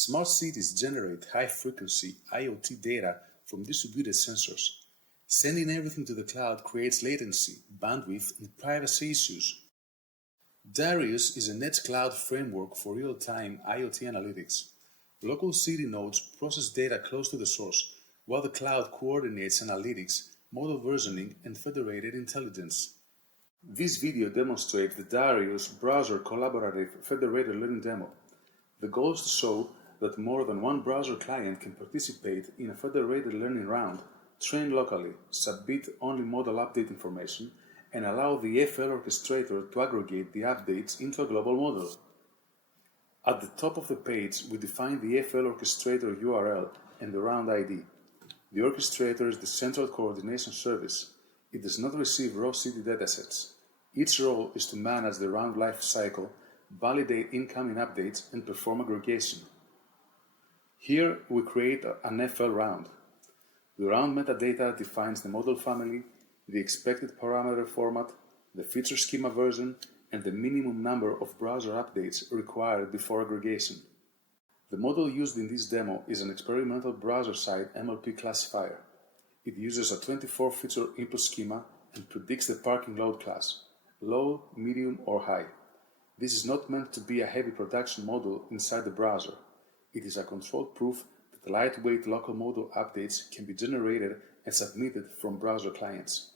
Smart cities generate high-frequency IoT data from distributed sensors. Sending everything to the cloud creates latency, bandwidth, and privacy issues. DARIUS is a net cloud framework for real-time IoT analytics. Local city nodes process data close to the source, while the cloud coordinates analytics, model versioning, and federated intelligence. This video demonstrates the DARIUS browser collaborative federated learning demo. The goal is to show that more than one browser client can participate in a federated learning round, train locally, submit only model update information, and allow the FL orchestrator to aggregate the updates into a global model. At the top of the page, we define the FL orchestrator URL and the round ID. The orchestrator is the central coordination service. It does not receive raw city datasets. Its role is to manage the round life cycle, validate incoming updates, and perform aggregation. Here we create an FL round. The round metadata defines the model family, the expected parameter format, the feature schema version, and the minimum number of browser updates required before aggregation. The model used in this demo is an experimental browser-side MLP classifier. It uses a 24-feature input schema and predicts the parking load class, low, medium, or high. This is not meant to be a heavy production model inside the browser. It is a controlled proof that lightweight local model updates can be generated and submitted from browser clients.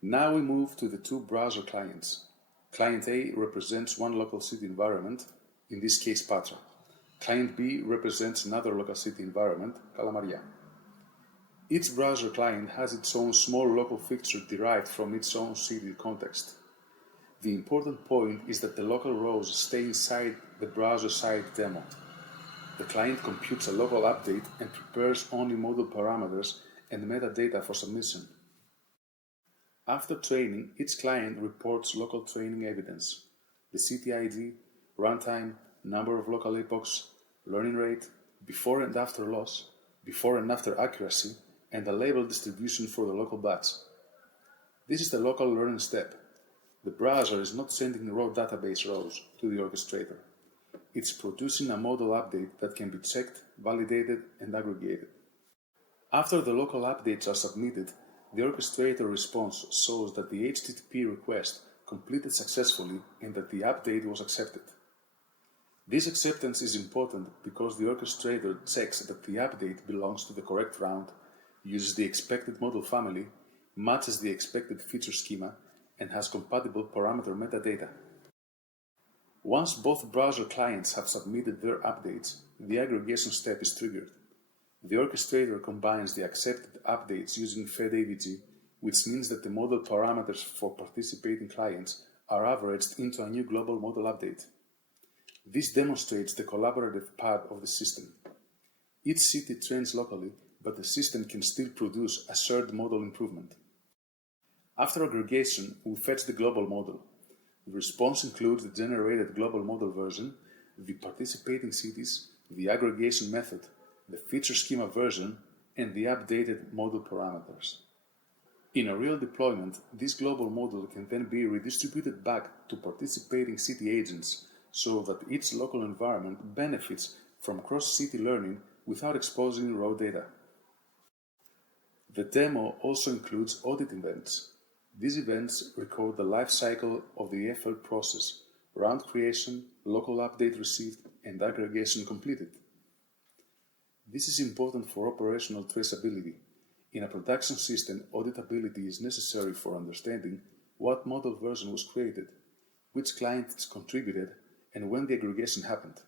Now we move to the two browser clients. Client A represents one local city environment, in this case Patra. Client B represents another local city environment, Kalamaria. Each browser client has its own small local fixture derived from its own city context. The important point is that the local rows stay inside the browser-side demo. The client computes a local update and prepares only model parameters and metadata for submission. After training, each client reports local training evidence: the city ID, runtime, number of local epochs, learning rate, before and after loss, before and after accuracy, and a label distribution for the local batch. This is the local learning step. The browser is not sending raw database rows to the orchestrator. It's producing a model update that can be checked, validated, and aggregated. After the local updates are submitted, the orchestrator response shows that the HTTP request completed successfully and that the update was accepted. This acceptance is important because the orchestrator checks that the update belongs to the correct round, uses the expected model family, matches the expected feature schema, and has compatible parameter metadata. Once both browser clients have submitted their updates, the aggregation step is triggered. The orchestrator combines the accepted updates using FedAVG, which means that the model parameters for participating clients are averaged into a new global model update. This demonstrates the collaborative part of the system. Each city trains locally, but the system can still produce a shared model improvement. After aggregation, we fetch the global model. The response includes the generated global model version, the participating cities, the aggregation method, the feature schema version, and the updated model parameters. In a real deployment, this global model can then be redistributed back to participating city agents so that each local environment benefits from cross-city learning without exposing raw data. The demo also includes audit events. These events record the life cycle of the FL process: round creation, local update received, and aggregation completed. This is important for operational traceability. In a production system, auditability is necessary for understanding what model version was created, which clients contributed, and when the aggregation happened.